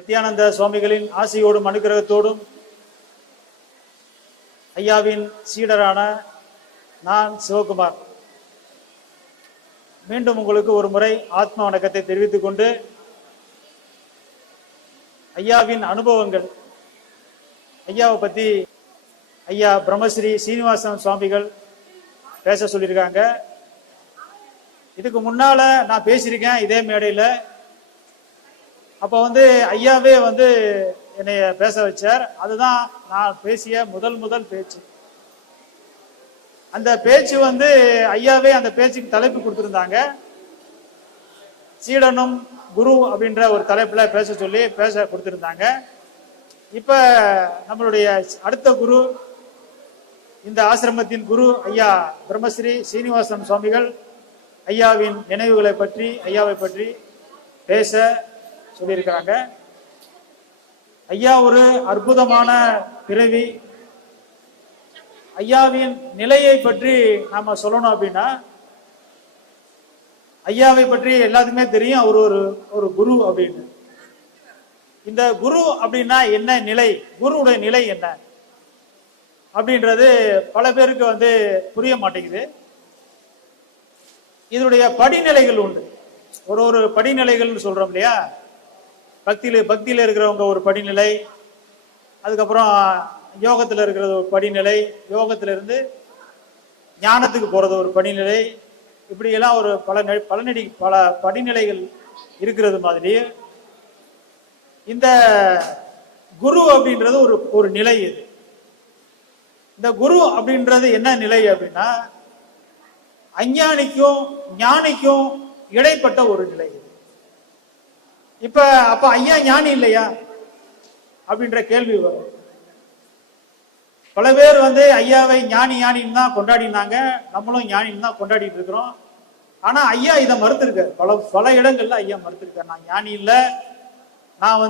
நித்யானந்த சுவாமிகளின் ஆசையோடும் அனுகிரகத்தோடும் ஐயாவின் சீடரான நான் சிவகுமார் மீண்டும் உங்களுக்கு ஒரு முறை ஆத்ம வணக்கத்தை தெரிவித்துக் கொண்டு ஐயாவின் அனுபவங்கள், ஐயாவை பத்தி ஐயா பிரம்மஸ்ரீ சீனிவாசன் சுவாமிகள் பேச சொல்லியிருக்காங்க. இதுக்கு முன்னால நான் பேசியிருக்கேன் இதே மேடையில். அப்போ ஐயாவே என்னைய பேச வச்சார். அதுதான் நான் பேசிய முதல் பேச்சு. அந்த பேச்சு ஐயாவே அந்த பேச்சுக்கு தலைப்பு கொடுத்திருந்தாங்க. சீடனும் குரு அப்படின்ற ஒரு தலைப்புல பேச சொல்லி பேச கொடுத்திருந்தாங்க. இப்ப நம்மளுடைய அடுத்த குரு, இந்த ஆசிரமத்தின் குரு ஐயா பிரம்மஸ்ரீ சீனிவாசன் சுவாமிகள் ஐயாவின் நினைவுகளை பற்றி, ஐயாவை பற்றி பேச சொல்லியிருக்கிறாங்க. ஐயா ஒரு அற்புதமான பிறவி. ஐயாவின் நிலையை பற்றி நாம சொல்லணும் அப்படின்னா, ஐயாவை பற்றி எல்லாத்துக்குமே தெரியும், அவர் ஒரு குரு அப்படின்னு. இந்த குரு அப்படின்னா என்ன நிலை, குருவுடைய நிலை என்ன அப்படின்றது பல பேருக்கு புரிய மாட்டேங்குது. இதனுடைய படிநிலைகள் உண்டு. ஒரு படிநிலைகள் சொல்றோம் இல்லையா? பக்தியில இருக்கிறவங்க ஒரு படிநிலை, அதுக்கப்புறம் யோகத்துல இருக்கிறது ஒரு படிநிலை, யோகத்துல இருந்து ஞானத்துக்கு போறது ஒரு படிநிலை, இப்படி எல்லாம் ஒரு பல படிநிலைகள் இருக்கிறது மாதிரி இந்த குரு அப்படின்றது ஒரு நிலை. இது இந்த குரு அப்படின்றது என்ன நிலை அப்படின்னா, அஞ்ஞானிக்கும் ஞானிக்கும் இடைப்பட்ட ஒரு நிலை. அப்ப ஐயா ஞானி இல்லையா அப்படின்ற கேள்வி வரும். பல பேர் ஐயாவை ஞானின்னு தான் கொண்டாடினாங்க, நம்மளும் ஞானின்னு தான் கொண்டாடிட்டு இருக்கிறோம். ஆனா ஐயா இதை மறுத்திருக்காரு. பல இடங்கள்ல ஐயா மறுத்திருக்காரு. நான் ஞானி இல்லை, நான்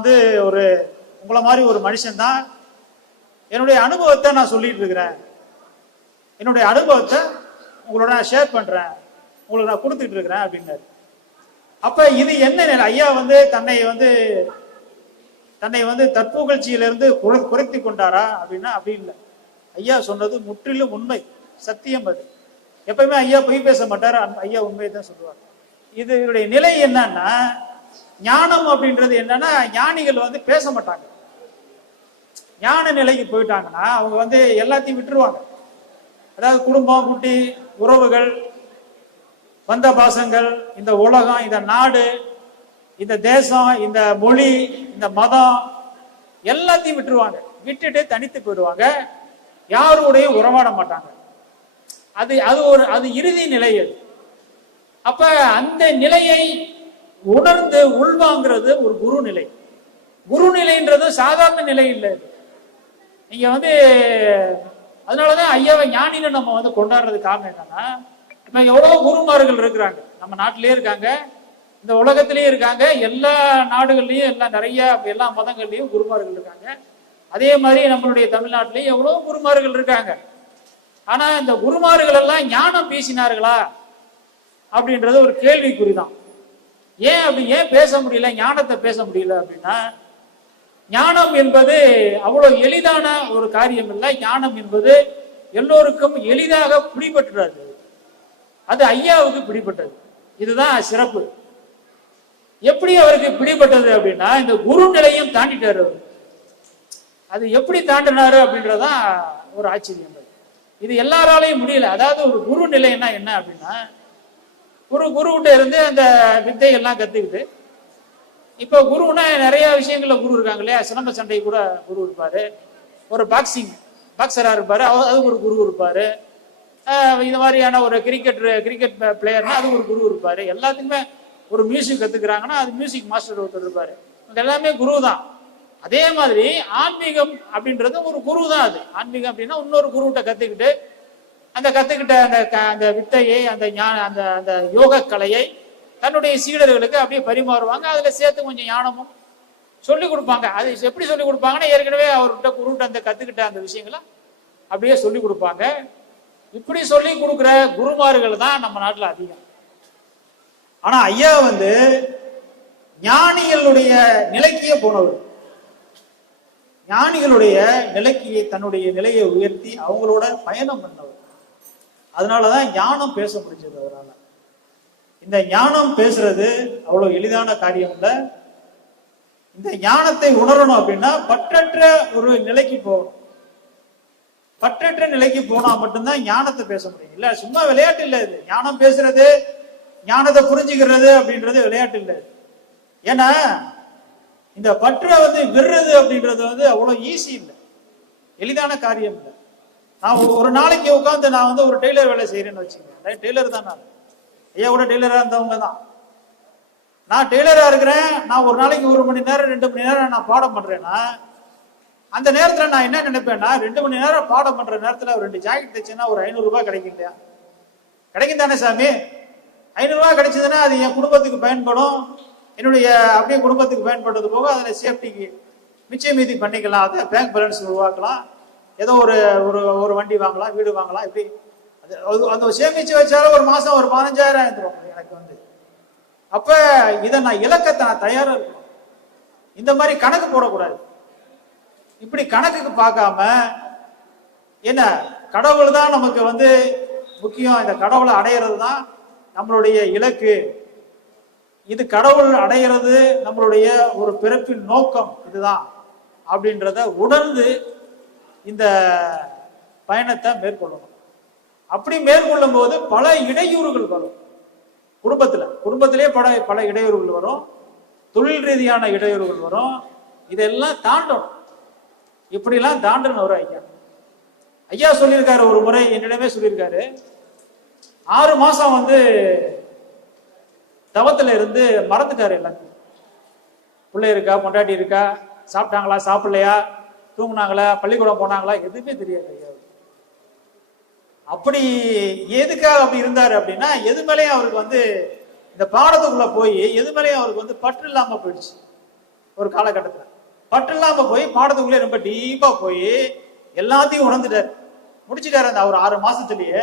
ஒரு உங்களை மாதிரி ஒரு மனுஷன் தான், என்னுடைய அனுபவத்தை நான் சொல்லிட்டு இருக்கிறேன், என்னுடைய அனுபவத்தை உங்களோட நான் ஷேர் பண்றேன், உங்களுக்கு நான் கொடுத்துட்டு இருக்கிறேன் அப்படின்னாரு. அப்ப இது என்ன நிலை? ஐயா தன்னை தற்புகழ்ச்சியிலிருந்து குறைத்து கொண்டாரா அப்படின்னா அப்படி இல்லை. ஐயா சொன்னது முற்றிலும் உண்மை, சத்தியம். அது எப்பவுமே ஐயா பொய் பேச மாட்டார், ஐயா உண்மையை தான் சொல்லுவார். இதனுடைய நிலை என்னன்னா, ஞானம் அப்படின்றது என்னன்னா, ஞானிகள் பேச மாட்டாங்க. ஞான நிலைக்கு போயிட்டாங்கன்னா அவங்க எல்லாத்தையும் விட்டுருவாங்க. அதாவது குடும்பம், குட்டி, உறவுகள், பந்த பாசங்கள், இந்த உலகம், இந்த நாடு, இந்த தேசம், இந்த மொழி, இந்த மதம் எல்லாத்தையும் விட்டுருவாங்க. விட்டுட்டு தனித்து போயிடுவாங்க, யாரோடையும் உறவாட மாட்டாங்க. அது இறுதி நிலை. அது அப்ப அந்த நிலையை உணர்ந்து உள்வாங்கிறது ஒரு குரு நிலை. குரு நிலைன்றது சாதாரண நிலை இல்லை. நீங்க அதனாலதான் ஐயாவை ஞானின்னு நம்ம கொண்டாடுறது காரணம் என்னன்னா, இப்ப எவ்வளவு குருமார்கள் இருக்கிறாங்க, நம்ம நாட்டிலேயே இருக்காங்க, இந்த உலகத்திலேயே இருக்காங்க, எல்லா நாடுகள்லயும் எல்லா மதங்கள்லயும் குருமார்கள் இருக்காங்க. அதே மாதிரி நம்மளுடைய தமிழ்நாட்டிலேயும் எவ்வளவு குருமார்கள் இருக்காங்க. ஆனா இந்த குருமார்கள் எல்லாம் ஞானம் பேசினார்களா அப்படின்றது ஒரு கேள்விக்குறிதான். ஏன் பேச முடியல, ஞானத்தை பேச முடியல அப்படின்னா, ஞானம் என்பது அவ்வளவு எளிதான ஒரு காரியம் இல்லை. ஞானம் என்பது எல்லோருக்கும் எளிதாக பிடிபட்டுறாது. அது ஐயாவுக்கு பிடிபட்டது. இதுதான் சிறப்பு. எப்படி அவருக்கு பிடிபட்டது அப்படின்னா, இந்த குரு நிலையும் தாண்டிட்டாரு அவர். அது எப்படி தாண்டினாரு அப்படின்றதான் ஒரு ஆச்சரியம். இது எல்லாராலையும் முடியல. அதாவது ஒரு குரு நிலைன்னா என்ன அப்படின்னா, குருகிட்ட இருந்து அந்த வித்தை எல்லாம் கத்துக்கிட்டு, இப்போ குருன்னா நிறைய விஷயங்கள்ல குரு இருக்காங்க இல்லையா? சிலம்ப சண்டை கூட குரு இருப்பாரு, ஒரு பாக்ஸரா இருப்பாரு, அதுக்கு ஒரு குரு இருப்பாரு, இந்த மாதிரியான ஒரு கிரிக்கெட் பிளேயர்னா அது ஒரு குரு இருப்பாரு. எல்லாத்துக்குமே ஒரு மியூசிக் கத்துக்கிறாங்கன்னா அது மியூசிக் மாஸ்டர் ஒருத்தர் இருப்பாரு. எல்லாமே குரு தான். அதே மாதிரி ஆன்மீகம் அப்படின்றது ஒரு குரு தான். அது ஆன்மீகம் அப்படின்னா இன்னொரு குருகிட்ட கத்துக்கிட்டு அந்த வித்தையை, அந்த யோக கலையை தன்னுடைய சீடர்களுக்கு அப்படியே பரிமாறுவாங்க. அதுல சேர்த்து கொஞ்சம் ஞானமும் சொல்லி கொடுப்பாங்க. அது எப்படி சொல்லி கொடுப்பாங்கன்னா, ஏற்கனவே அவர்கிட்ட குருகிட்ட கத்துக்கிட்ட அந்த விஷயங்களை அப்படியே சொல்லி கொடுப்பாங்க. இப்படி சொல்லி கொடுக்குற குருமார்கள் தான் நம்ம நாட்டுல அதிகம். ஆனா ஐயா ஞானிகளுடைய நிலைக்கே போனவர். ஞானிகளுடைய நிலைக்கு தன்னுடைய நிலையை உயர்த்தி அவங்களோட பயணம் பண்ணவர். அதனாலதான் ஞானம் பேச முடிஞ்சது அவரால். இந்த ஞானம் பேசுறது அவ்வளவு எளிதான காரியம் இல்லை. இந்த ஞானத்தை உணரணும் அப்படின்னா பற்றற்ற ஒரு நிலைக்கு போகணும். பற்றற்ற நிலைக்கு போனா மட்டும்தான் ஞானத்தை பேச முடியும். இல்ல சும்மா விளையாட்டு இல்லை இது. ஞானம் பேசுறது, ஞானத்தை புரிஞ்சுக்கிறது அப்படின்றது விளையாட்டு இல்லை. ஏன்னா இந்த பற்றை விடுறது அப்படின்றது அவ்வளவு ஈஸி இல்லை, எளிதான காரியம் இல்லை. நான் ஒரு நாளைக்கு உட்காந்து நான் ஒரு டெய்லர் வேலை செய்யறேன்னு வச்சுக்கேன். டெய்லர் தான் நான், ஐயா கூட டெய்லரா இருந்தவங்க தான். நான் டெய்லரா இருக்கிறேன். நான் ஒரு நாளைக்கு 1 மணி நேரம் 2 மணி நேரம் நான் பாடம் பண்றேன்னா அந்த நேரத்துல நான் என்ன நினைப்பேன்னா 2 மணி நேரம் பாடம் பண்ற நேரத்துல ஒரு 2 ஜாக்கெட் தைச்சுன்னா ஒரு 500 ரூபாய் கிடைக்கும் இல்லையா? கிடைக்கும் தானே சாமி? 500 ரூபாய் கிடைச்சதுன்னா அது என் குடும்பத்துக்கு பயன்படும். என்னுடைய அப்படியே குடும்பத்துக்கு பயன்படுறது போக அதில் சேஃப்டிக்கு மிச்சம் மீதி பண்ணிக்கலாம். அதை பேங்க் பேலன்ஸ் உருவாக்கலாம். ஏதோ ஒரு ஒரு வண்டி வாங்கலாம், வீடு வாங்கலாம். இப்படி அந்த சேமிச்சு வச்சாலும் ஒரு மாசம் ஒரு 15,000 ஆயிரம் எனக்கு அப்ப இதை நான் இலக்கத்தை நான் தயாரா இருக்கணும். இந்த மாதிரி கணக்கு போடக்கூடாது. இப்படி கணக்குக்கு பார்க்காம என்ன, கடவுள் தான் நமக்கு முக்கியம். இந்த கடவுளை அடையிறது தான் நம்மளுடைய இலக்கு. இது கடவுள் அடைகிறது நம்மளுடைய ஒரு பிறப்பின் நோக்கம் இதுதான் அப்படின்றத உணர்ந்து இந்த பயணத்தை மேற்கொள்ளணும். அப்படி மேற்கொள்ளும் போது பல இடையூறுகள் வரும். குடும்பத்திலே பல இடையூறுகள் வரும். தொழில் ரீதியான இடையூறுகள் வரும். இதெல்லாம் தாண்டணும். இப்படிலாம் தாண்டணும். ஒரு ஐயா சொல்லியிருக்காரு, ஒரு முறை என்னிடமே சொல்லியிருக்காரு. 6 மாசம் தவத்துல இருந்து மறந்துட்டாரு எல்லாத்தையும். பிள்ளை இருக்கா, பொண்டாட்டி இருக்கா, சாப்பிட்டாங்களா, சாப்பிடலையா, தூங்குனாங்களா, பள்ளிக்கூடம் போனாங்களா, எதுவுமே தெரியாது ஐயா. அப்படி எதுக்காக அப்படி இருந்தாரு அப்படின்னா எது மேலேயும் அவருக்கு இந்த பாடத்துக்குள்ள போய் எது மேலேயும் அவருக்கு பற்று இல்லாம போயிடுச்சு. ஒரு காலகட்டத்துல பற்று இல்லாம போய் பாடத்துக்குள்ளே ரொம்ப டீப்பா போய் எல்லாத்தையும் உணர்ந்துட்டாரு, முடிச்சுட்டாரு. அந்த ஒரு 6 மாசத்துலயே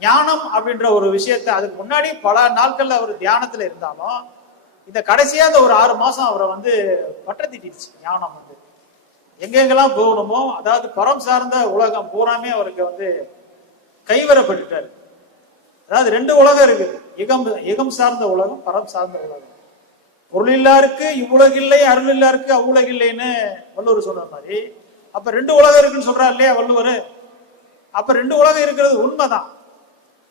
ஞானம் அப்படின்ற ஒரு விஷயத்த, அதுக்கு முன்னாடி பல நாட்கள்ல அவர் தியானத்துல இருந்தாலும் இந்த கடைசியா அந்த ஒரு 6 மாசம் அவரை பற்ற திட்டிடுச்சு. ஞானம் எங்கெங்கெல்லாம் போகணுமோ, அதாவது பரம் சார்ந்த உலகம் பூராமே அவருக்கு கைவரப்பட்டுட்டாரு. அதாவது 2 உலகம் இருக்கு. இகம் சார்ந்த உலகம், பரம் சார்ந்த உலகம். பொருளில்லாருக்கு இவ்வுலகில்லை, அருள் இல்லாருக்கு அவ்வுலகில்லைன்னு வள்ளுவர் சொன்ன மாதிரி அப்ப 2 உலகம் இருக்குன்னு சொல்றாரு இல்லையா வள்ளுவர்? அப்ப 2 உலகம் இருக்கிறது உண்மைதான்.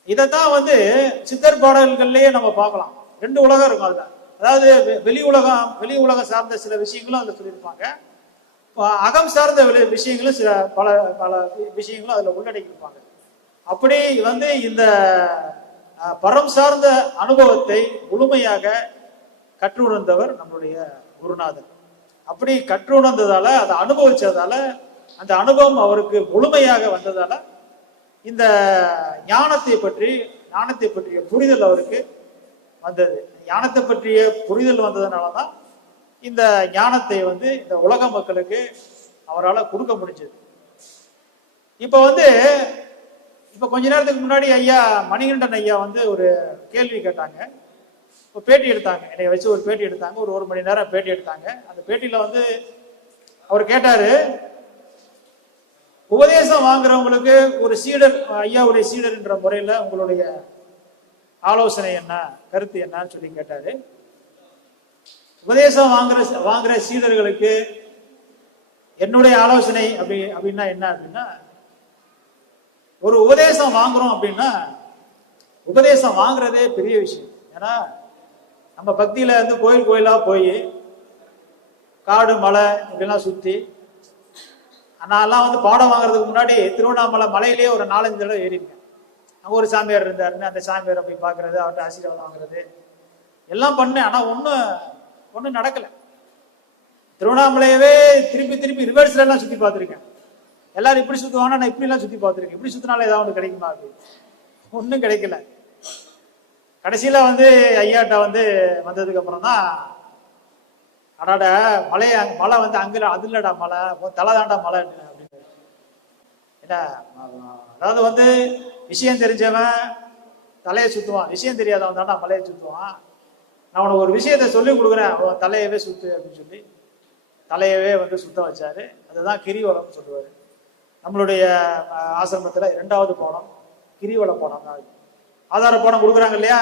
இதைத்தான் சித்தர் பாடல்கள்லயே நம்ம பார்க்கலாம். 2 உலகம் இருக்கும். அதுதான், அதாவது வெளி உலகம் சார்ந்த சில விஷயங்களும் அதுல சொல்லியிருப்பாங்க. அகம் சார்ந்த விஷயங்களும் சில பல விஷயங்களும் அதுல உள்ளடக்கியிருப்பாங்க. அப்படி இந்த பரம் சார்ந்த அனுபவத்தை முழுமையாக கற்றுணர்ந்தவர் நம்மளுடைய குருநாதர். அப்படி கற்றுணர்ந்ததால, அதை அனுபவிச்சதால, அந்த அனுபவம் அவருக்கு முழுமையாக வந்ததால இந்த ஞானத்தை பற்றிய புரிதல் அவருக்கு வந்தது. ஞானத்தை பற்றிய புரிதல் வந்ததுனாலதான் இந்த ஞானத்தை இந்த உலக மக்களுக்கு அவரால் கொடுக்க முடிஞ்சது. இப்ப கொஞ்ச நேரத்துக்கு முன்னாடி ஐயா மணிகண்டன் ஐயா ஒரு கேள்வி கேட்டாங்க. இப்போ பேட்டி எடுத்தாங்க, என்னை வச்சு ஒரு பேட்டி எடுத்தாங்க. ஒரு 1 மணி நேரம் பேட்டி எடுத்தாங்க. அந்த பேட்டியில அவர் கேட்டாரு, உபதேசம் வாங்குறவங்களுக்கு ஒரு சீடர், ஐயாவுடைய சீடர் என்ற முறையில உங்களுடைய ஆலோசனை என்ன, கருத்து என்னன்னு சொல்லி கேட்டாரு. உபதேசம் வாங்குற சீடர்களுக்கு என்னுடைய ஆலோசனை அப்படின்னா என்ன அப்படின்னா, ஒரு உபதேசம் வாங்குறோம் அப்படின்னா உபதேசம் வாங்குறதே பெரிய விஷயம். ஏன்னா நம்ம பக்தியில கோயிலா போய் காடு மலை இப்படிலாம் சுத்தி, நான்லாம் பாடம் வாங்குறதுக்கு முன்னாடி திருவண்ணாமலை மலையிலேயே ஒரு 4-5 தடவை ஏறிருக்கேன். அங்க ஒரு சாமியார் இருந்தாருன்னு அந்த சாமியாரை போய் பாக்குறது, அவர்கிட்ட ஆசீர்வாதம் வாங்குறது எல்லாம் பண்ணேன். ஆனா ஒன்னும் நடக்கல. திருவண்ணாமலையவே திருப்பி ரிவர்ஸ்ல எல்லாம் சுத்தி பார்த்திருக்கேன். எல்லாரும் இப்படி சுத்துவாங்கன்னா நான் இப்படி எல்லாம் சுத்தி பார்த்திருக்கேன். இப்படி சுத்தினால ஏதாவது ஒன்று கிடைக்குமா அப்படின்னு ஒன்றும் கிடைக்கல. கடைசியில ஐயாட்ட வந்ததுக்கு அப்புறம் தான், அடாட மலை அங்குல அதுலடா மலை, தலைதாண்டா மலை அப்படின்னு. என்ன அதாவது விஷயம் தெரிஞ்சவன் தலையை சுத்துவான், விஷயம் தெரியாதவன் தாண்டா மலையை சுத்துவான். நான் உனக்கு ஒரு விஷயத்த சொல்லி கொடுக்குறேன், அவன் தலையவே சுத்து அப்படின்னு சொல்லி தலையவே சுத்த வச்சாரு. அதுதான் கிரிவலம்னு சொல்லுவாரு. நம்மளுடைய ஆசிரமத்துல 2வது பாடம் கிரிவல பாடம் தான். ஆதார பாடம் கொடுக்குறாங்க இல்லையா,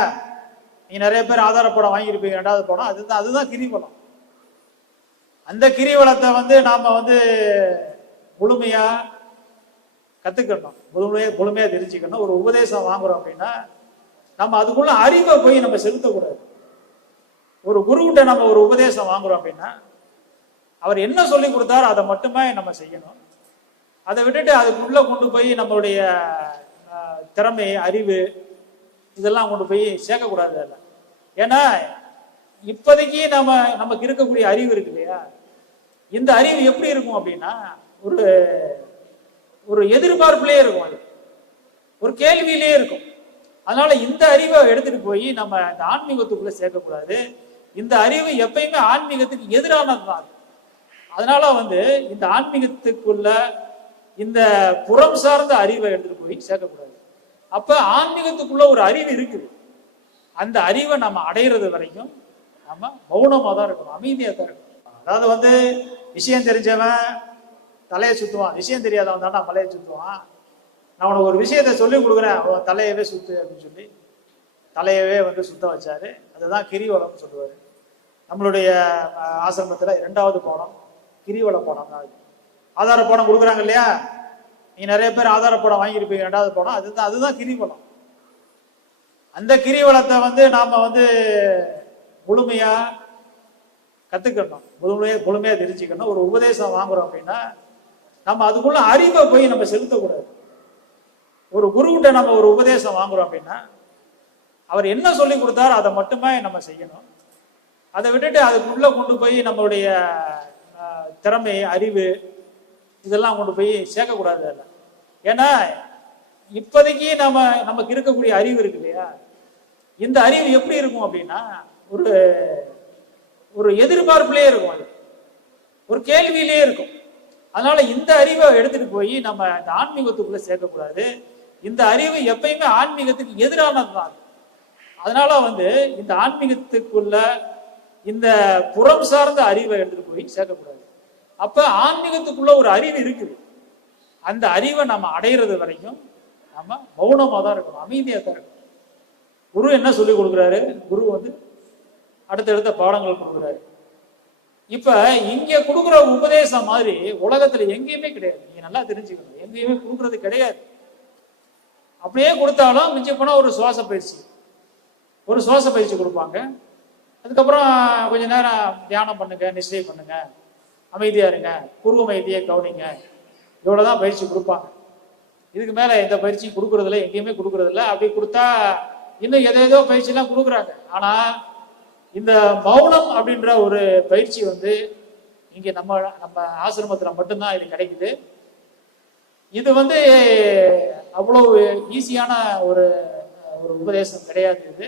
நீ நிறைய பேர் ஆதார பாடம் வாங்கியிருப்பீங்க. 2வது பாடம் அதுதான் கிரிவலம். அந்த கிரிவலத்தை நாம முழுமையா கத்துக்கணும், முழுமையா தெரிஞ்சுக்கணும். ஒரு உபதேசம் வாங்குறோம் அப்படின்னா நம்ம அதுக்குள்ள அறிவை போய் நம்ம செலுத்தக்கூடாது. ஒரு குருகிட்ட நம்ம ஒரு உபதேசம் வாங்குறோம் அப்படின்னா அவர் என்ன சொல்லி கொடுத்தாரோ அதை மட்டுமே நம்ம செய்யணும். அதை விட்டுட்டு அதுக்குள்ள கொண்டு போய் நம்மளுடைய திறமை, அறிவு இதெல்லாம் கொண்டு போய் சேர்க்கக்கூடாது அதில். ஏன்னா இப்போதைக்கு நமக்கு இருக்கக்கூடிய அறிவு இருக்கு இல்லையா, இந்த அறிவு எப்படி இருக்கும் அப்படின்னா ஒரு ஒரு எதிர்பார்ப்புலேயே இருக்கும், அது ஒரு கேள்வியிலேயே இருக்கும். அதனால இந்த அறிவை எடுத்துட்டு போய் நம்ம இந்த ஆன்மீகத்துக்குள்ள சேர்க்கக்கூடாது. இந்த அறிவு எப்பயுமே ஆன்மீகத்துக்கு எதிரானது தான். அதனால இந்த ஆன்மீகத்துக்குள்ள இந்த புறம் சார்ந்த அறிவை எடுத்துட்டு போய் சேர்க்கக்கூடாது. அப்ப ஆன்மீகத்துக்குள்ள ஒரு அறிவு இருக்குது. அந்த அறிவை நம்ம அடையிறது வரைக்கும் நம்ம மௌனமா தான் இருக்கணும், அமைதியா தான் இருக்கணும். அதாவது விஷயம் தெரிஞ்சவன் தலையை சுத்துவான், விஷயம் தெரியாதவன் தானே மலையை சுத்துவான். நான் உனக்கு ஒரு விஷயத்த சொல்லி கொடுக்குறேன், அவன் தலையவே சுத்து அப்படின்னு சொல்லி தலையவே சுத்த வச்சாரு. அதுதான் கிரிவலம்னு சொல்லுவாரு. நம்மளுடைய ஆசிரமத்துல 2வது பாடம் கிரிவல பாடம் தான். ஆதார பாடம் கொடுக்குறாங்க இல்லையா, நீ நிறைய பேர் ஆதார பாடம் வாங்கியிருப்பீங்க. 2வது பாடம் அதுதான் கிரிவலம். அந்த கிரிவலத்தை நாம முழுமையா கத்துக்கணும், முழுமையா தெரிஞ்சுக்கணும். ஒரு உபதேசம் வாங்குறோம் அப்படின்னா நம்ம அதுக்குள்ள அறிவை போய் நம்ம செலுத்தக்கூடாது. ஒரு குருகிட்ட நம்ம ஒரு உபதேசம் வாங்குறோம் அப்படின்னா அவர் என்ன சொல்லி கொடுத்தாரோ அதை மட்டுமே நம்ம செய்யணும். அதை விட்டுட்டு அதுக்குள்ள கொண்டு போய் நம்மளுடைய திறமை, அறிவு இதெல்லாம் கொண்டு போய் சேர்க்கக்கூடாது அதில். ஏன்னா இப்போதைக்கு நமக்கு இருக்கக்கூடிய அறிவு இருக்கு இல்லையா, இந்த அறிவு எப்படி இருக்கும் அப்படின்னா ஒரு ஒரு எதிர்பார்ப்புலேயே இருக்கும், அது ஒரு கேள்வியிலேயே இருக்கும். அதனால இந்த அறிவை எடுத்துட்டு போய் நம்ம இந்த ஆன்மீகத்துக்குள்ள சேர்க்கக்கூடாது. இந்த அறிவு எப்பயுமே ஆன்மீகத்துக்கு எதிரானது தான். அதனால இந்த ஆன்மீகத்துக்குள்ள இந்த புறம் சார்ந்த அறிவை எடுத்துட்டு போய் சேர்க்கக்கூடாது. அப்ப ஆன்மீகத்துக்குள்ள ஒரு அறிவு இருக்குது. அந்த அறிவை நம்ம அடையிறது வரைக்கும் நம்ம மௌனமா தான் இருக்கணும், அமைதியா தான் இருக்கணும். குரு என்ன சொல்லி கொடுக்குறாரு, குரு அடுத்தடுத்த பாடங்கள் கொடுக்குறாரு. இப்ப இங்க கொடுக்குற உபதேசம் மாதிரி உலகத்துல எங்கேயுமே கிடையாது. நீங்க நல்லா தெரிஞ்சுக்கணும், எங்கேயுமே கொடுக்கறது கிடையாது. அப்படியே கொடுத்தாலும் மிஞ்சி போனா ஒரு சுவாச பயிற்சி கொடுப்பாங்க. அதுக்கப்புறம் கொஞ்ச நேரம் தியானம் பண்ணுங்க, நிச்சயம் பண்ணுங்க, அமைதியா இருங்க, பூர்வ மைதியை கவனிங்க, இவ்வளவுதான் பயிற்சி கொடுப்பாங்க. இதுக்கு மேல எந்த பயிற்சியும் கொடுக்கறதில்ல, எங்கேயுமே கொடுக்கறதில்ல. அப்படி கொடுத்தா இன்னும் எதேதோ பயிற்சி எல்லாம் கொடுக்குறாங்க. ஆனா இந்த மௌனம் அப்படின்ற ஒரு பயிற்சி இங்க நம்ம ஆசிரமத்துல மட்டும்தான் இது கிடைக்குது. இது அவ்வளவு ஈஸியான ஒரு உபதேசம் கிடையாது. இது